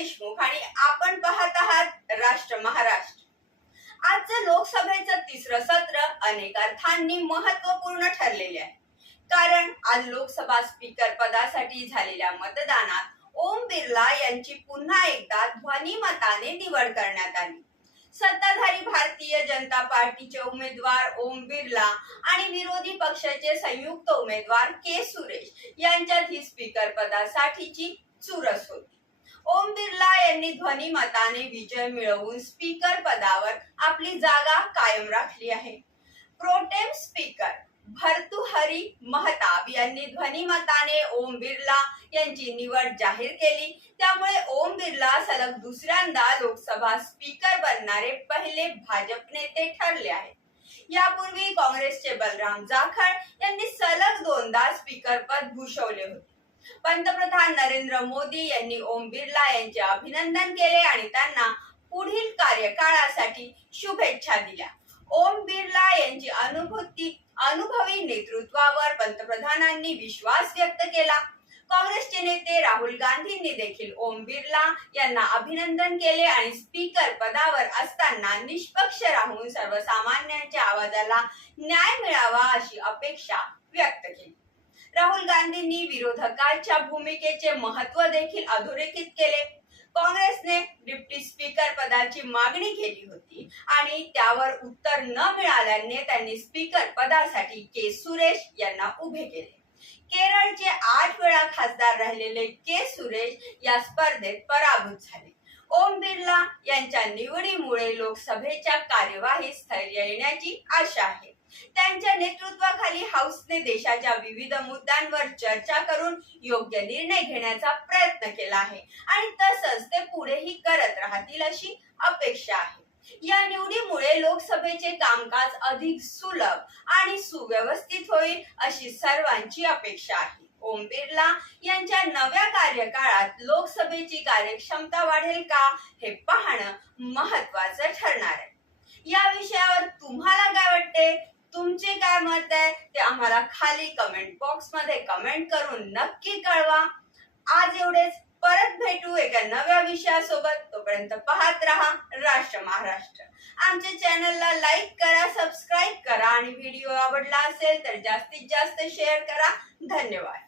देशमुख आणि आपण पाहत आहात राष्ट्र महाराष्ट्र। आजचं लोकसभेचं तिसरं सत्र अनेक अर्थांनी महत्त्वपूर्ण ठरलेले आहे, कारण आज लोकसभा स्पीकर पदासाठी झालेल्या मतदानात ओम बिर्ला यांची पुन्हा एकदा ध्वनिमताने निवड करण्यात आली। सत्ताधारी भारतीय जनता पार्टीचे उमेदवार ओम बिर्ला आणि विरोधी पक्षाचे संयुक्त उमेदवार के सुरेश यांच्यात ही स्पीकर पदासाठीची चुरस होती। ओम बिर्ला यांनी ध्वनिमताने विजय मिळवून स्पीकर पदावर आपली जागा कायम राखली आहे। प्रोटेम स्पीकर भर्तृहरी महताब यांनी ध्वनिमताने ओम बिर्ला यांची निवड जाहीर केली, त्यामुळे ओम बिर्ला सलग दुसऱ्यांदा लोकसभा स्पीकर बनणारे पहिले भाजप नेते ठरले आहेत। यापूर्वी काँग्रेसचे बलराम जाखड यांनी सलग दोनदा स्पीकर पद भूषवले होते। पंतप्रधान नरेंद्र मोदी यांनी ओम बिर्ला यांचे अभिनंदन केले आणि त्यांना पुढील कार्यकाळासाठी शुभेच्छा दिल्या। ओम बिर्ला यांची अनुभवी नेतृत्वावर पंतप्रधानांनी विश्वास व्यक्त केला। काँग्रेसचे नेते राहुल गांधींनी देखील ओम बिर्ला यांना अभिनंदन केले आणि स्पीकर पदावर असताना निष्पक्ष राहून सर्वसामान्यांच्या आवाजाला न्याय मिळावा अशी अपेक्षा व्यक्त केली। राहुल गांधींनी विरोधकांच्या भूमिकेचे महत्त्व देखील अधोरेखित केले। काँग्रेसने डिप्टी स्पीकर पदाची मागणी केली होती आणि त्यावर उत्तर न मिळाल्याने त्यांनी स्पीकर पदासाठी के सुरेश यांना उभे केले। केरळचे 8 वेळा खासदार राहिलेले के सुरेश या स्पर्धेत पराभूत झाले। ओम बिर्ला यांच्या निवडीमुळे लोकसभेच्या कार्यवाहीत स्थैर्य येण्याची आशा आहे। त्यांच्या नेतृत्वाखाली हाऊसने देशाच्या विविध मुद्द्यांवर चर्चा करून योग्य निर्णय घेण्याचा प्रयत्न केला आहे आणि तसंच ते पुढेही करत राहतील अशी अपेक्षा आहे। या निवडीमुळे लोकसभेचे कामकाज अधिक सुलभ आणि सुव्यवस्थित होईल अशी सर्वांची अपेक्षा आहे। ओम बिर्ला यांच्या नव्या कार्यकाळात लोकसभेची कार्यक्षमता वाढेल का हे पाहणं महत्त्वाचं ठरणार आहे। या विषयावर तुम्हाला काय वाटते, तुमचे काय मत आहे ते आम्हाला खाली कमेंट बॉक्स मध्ये कमेंट करून नक्की कळवा। आज एवढेच, परत भेटू एका नव्या विषयासोबत। तोपर्यंत पाहत रहा राष्ट्र महाराष्ट्र। आमच्या चॅनलला लाईक करा, सबस्क्राईब करा आणि व्हिडिओ आवडला असेल तर जास्तीत जास्त शेअर करा। धन्यवाद।